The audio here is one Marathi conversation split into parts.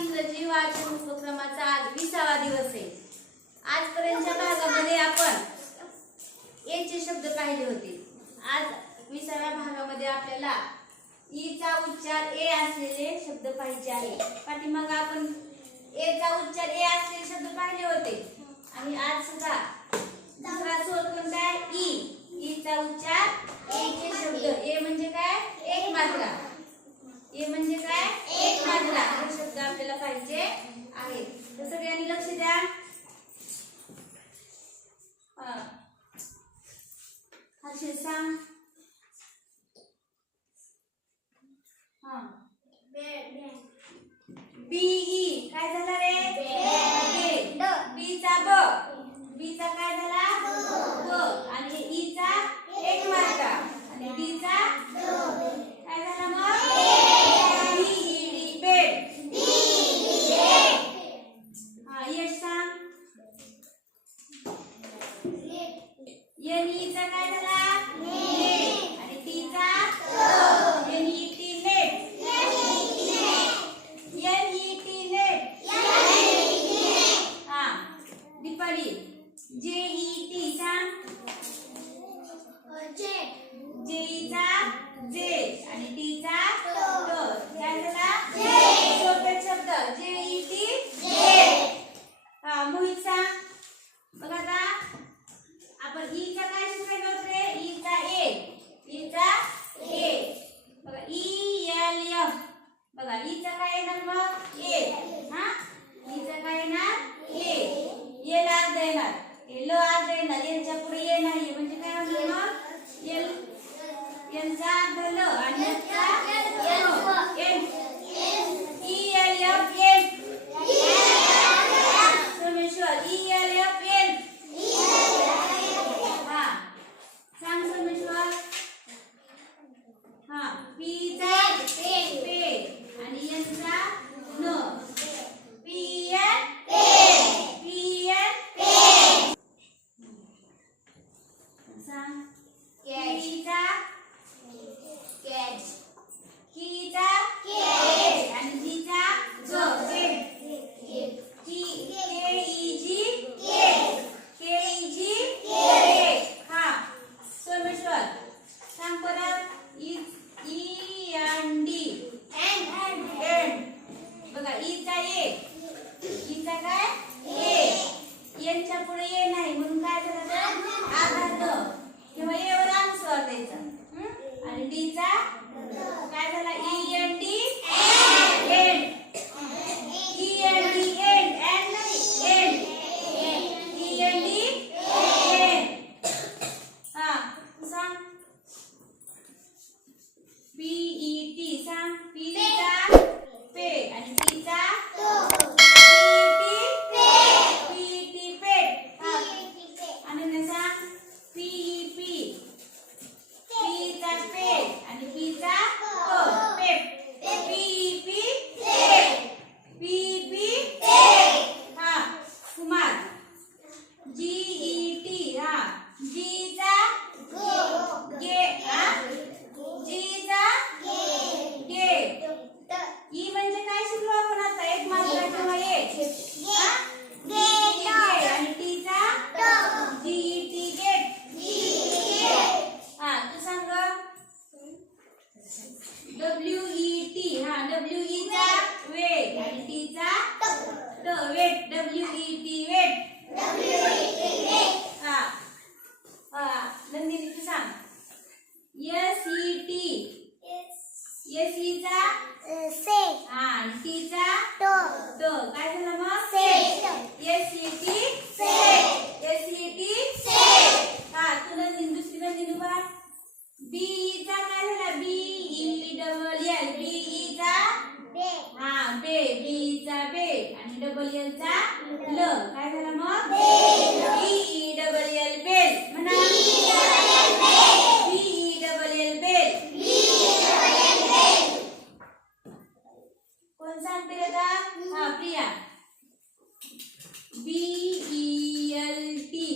इंग्रजी वाचन उपक्रमाचा आज विसावा दिवस आहे. आजपर्यंतच्या भागामध्ये आपण याचे शब्द पाहिले होते. आज विसाव्या भागामध्ये आपल्याला e ईचा उच्चार ए असलेले शब्द पाहिजे आहे. पाठीमाग आपण एचा उच्चार ए असलेले शब्द पाहिले होते. आणि आज सुद्धा दुसरा स्वर कोणता आहे? E. E ई ईचा उच्चार ए शब्द. ए म्हणजे काय? एक मात्रा ए म्हणजे काय? एक मात्रा सुद्धा आपल्याला पाहिजे आहे. तर सगळ्यांनी लक्ष द्या. हा. सांग Yeah. त्याच्या पुढे ये नाही म्हणून काय करायचं आधार द. किंवा येवर अनुस्वार द्यायचा. आणि डी चा? काय झाला? E N D and E N D and and नाही एंड ई एन डी हा सांग. पी ई टी सांग. पी डबल एल चा ल. काय झाला मग? ई डबल एल बेल म्हणा ई डबल एल बेल कोण सांगते दादा हा बी ई एल टी.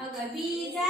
अगं बी. चा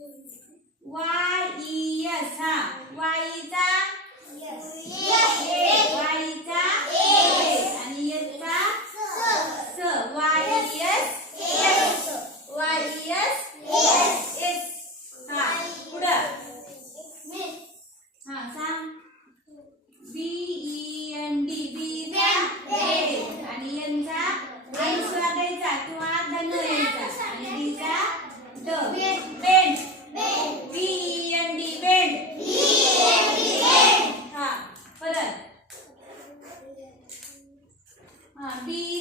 वाई एस हा वाईचा वाईचा David.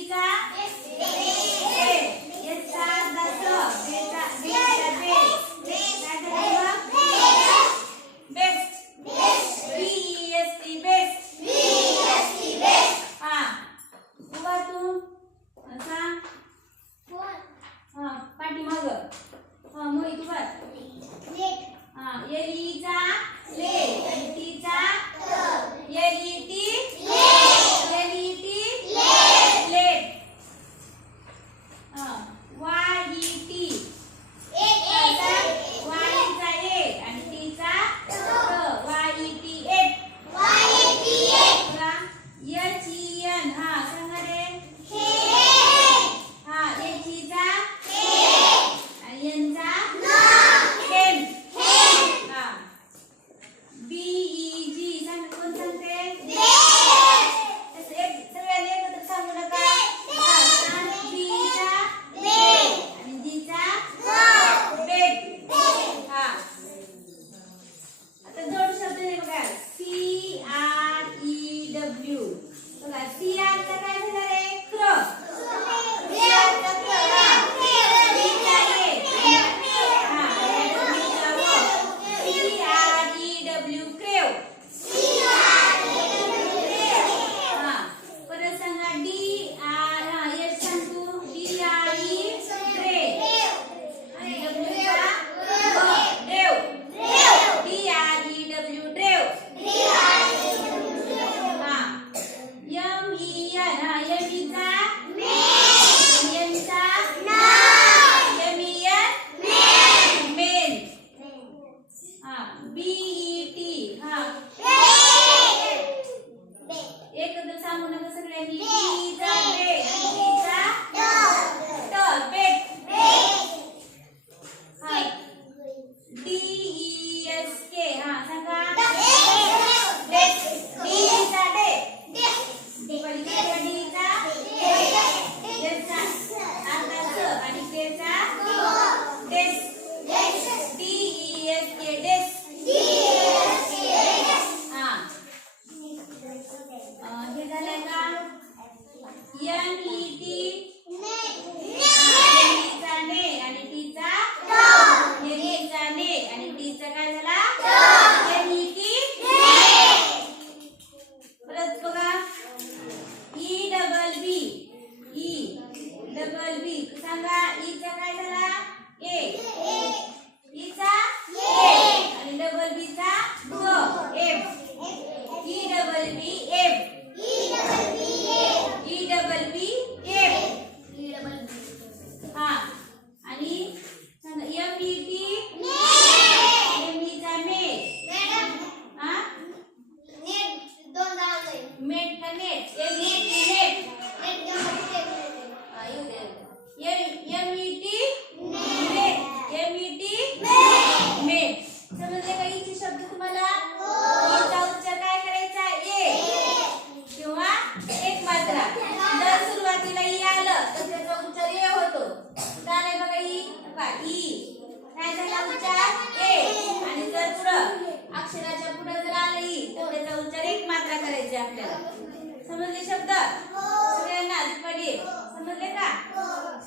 B काय झाला उच्चार? ए. आणि जर पुढं अक्षराच्या पुढे जर आलं ई तर त्याचा उच्चार एक मात्रा करायची आपल्याला. समजले शब्द? हो. सगळ्यांना पडे समजले का? हो.